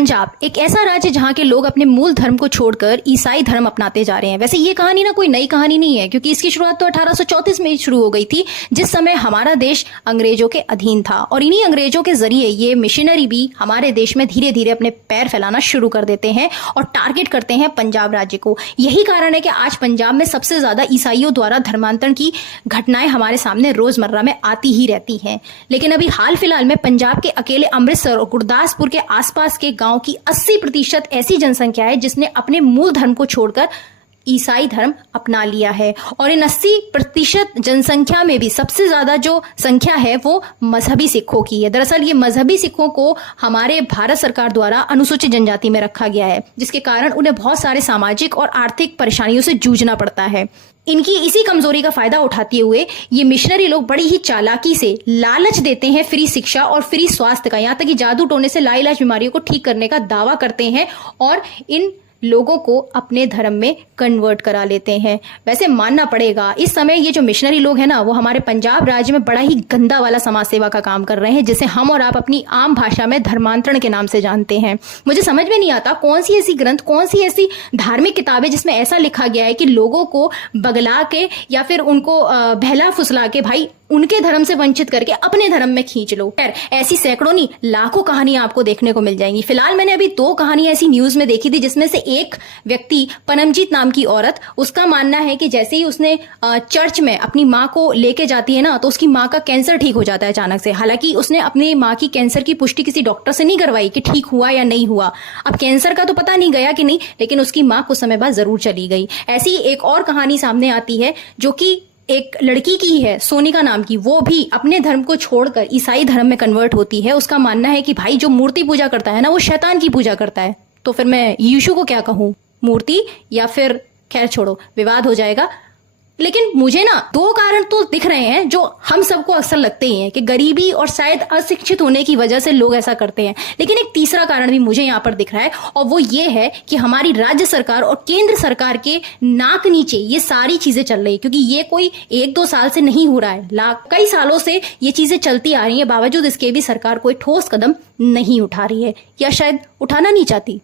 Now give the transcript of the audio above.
पंजाब एक ऐसा राज्य जहाँ के लोग अपने मूल धर्म को छोड़कर ईसाई धर्म अपनाते जा रहे हैं। वैसे ये कहानी ना कोई नई कहानी नहीं है, क्योंकि इसकी शुरुआत तो 1834 में शुरू हो गई थी, जिस समय हमारा देश अंग्रेजों के अधीन था। और इन्हीं अंग्रेजों के जरिए ये मिशनरी भी हमारे देश में धीरे धीरे अपने पैर फैलाना शुरू कर देते हैं और टारगेट करते हैं पंजाब राज्य को। यही कारण है कि आज पंजाब में सबसे ज्यादा ईसाइयों द्वारा धर्मांतरण की घटनाएं हमारे सामने रोजमर्रा में आती ही रहती हैं। लेकिन अभी हाल फिलहाल में पंजाब के अकेले अमृतसर और गुरदासपुर के आसपास के गांव की 80% ऐसी जनसंख्या है जिसने अपने मूल धर्म को छोड़कर ईसाई धर्म अपना लिया है। और इन 80% जनसंख्या में भी सबसे ज्यादा जो संख्या है वो मजहबी सिखों की है। दरअसल ये मजहबी सिखों को हमारे भारत सरकार द्वारा अनुसूचित जनजाति में रखा गया है, जिसके कारण उन्हें बहुत सारे सामाजिक और आर्थिक परेशानियों से जूझना पड़ता है। इनकी इसी कमजोरी का फायदा उठाते हुए ये मिशनरी लोग बड़ी ही चालाकी से लालच देते हैं फ्री शिक्षा और फ्री स्वास्थ्य का, यहाँ तक कि जादू टोने से लाइलाज बीमारियों को ठीक करने का दावा करते हैं और इन लोगों को अपने धर्म में कन्वर्ट करा लेते हैं। वैसे मानना पड़ेगा इस समय ये जो मिशनरी लोग हैं ना, वो हमारे पंजाब राज्य में बड़ा ही गंदा वाला समाज सेवा का काम कर रहे हैं, जिसे हम और आप अपनी आम भाषा में धर्मांतरण के नाम से जानते हैं। मुझे समझ में नहीं आता कौन सी ऐसी ग्रंथ, कौन सी ऐसी धार्मिक किताबें जिसमें ऐसा लिखा गया है कि लोगों को बगला के या फिर उनको बहला फुसला के भाई उनके धर्म से वंचित करके अपने धर्म में खींच लो। खैर ऐसी सैकड़ों नहीं लाखों कहानियां आपको देखने को मिल जाएंगी। फिलहाल मैंने अभी 2 कहानियां ऐसी न्यूज में देखी थी, जिसमें से एक व्यक्ति परमजीत नाम की औरत, उसका मानना है कि जैसे ही उसने चर्च में अपनी माँ को लेके जाती है ना, तो उसकी माँ का कैंसर ठीक हो जाता है अचानक से। हालांकि उसने अपनी माँ की कैंसर की पुष्टि किसी डॉक्टर से नहीं करवाई कि ठीक हुआ या नहीं हुआ। अब कैंसर का तो पता नहीं गया कि नहीं, लेकिन उसकी माँ कुछ समय बाद जरूर चली गई। ऐसी एक और कहानी सामने आती है जो कि एक लड़की की है, सोनिका नाम की। वो भी अपने धर्म को छोड़कर ईसाई धर्म में कन्वर्ट होती है। उसका मानना है कि भाई जो मूर्ति पूजा करता है ना, वो शैतान की पूजा करता है। तो फिर मैं यीशु को क्या कहूं, मूर्ति या फिर, खैर छोड़ो, विवाद हो जाएगा। लेकिन मुझे ना 2 कारण तो दिख रहे हैं जो हम सबको अक्सर लगते ही हैं कि गरीबी और शायद अशिक्षित होने की वजह से लोग ऐसा करते हैं। लेकिन एक तीसरा कारण भी मुझे यहाँ पर दिख रहा है, और वो ये है कि हमारी राज्य सरकार और केंद्र सरकार के नाक नीचे ये सारी चीजें चल रही है। क्योंकि ये कोई 1-2 साल से नहीं हो रहा है, कई सालों से ये चीजें चलती आ रही है। बावजूद इसके भी सरकार कोई ठोस कदम नहीं उठा रही है, या शायद उठाना नहीं चाहती।